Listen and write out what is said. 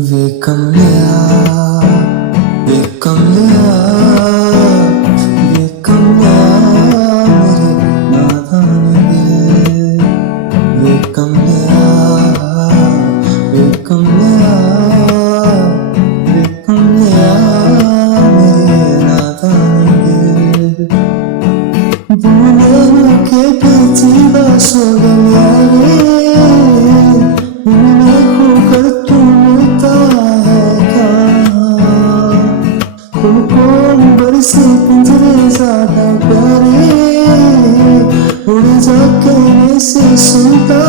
वे कम लिया, वे कम लिया, वे कम लिया मेरे नादान दिए। वे कम लिया, वे कम लिया, वे कम लिया मेरे नादान दिए। भूले के पीछे बसो गया रे, उन्हें खोकर तुम मिलता है कहाँ। तुमको अंबर से पिंजरे ज्यादा प्यारे, उड़ जा कहने से सुनता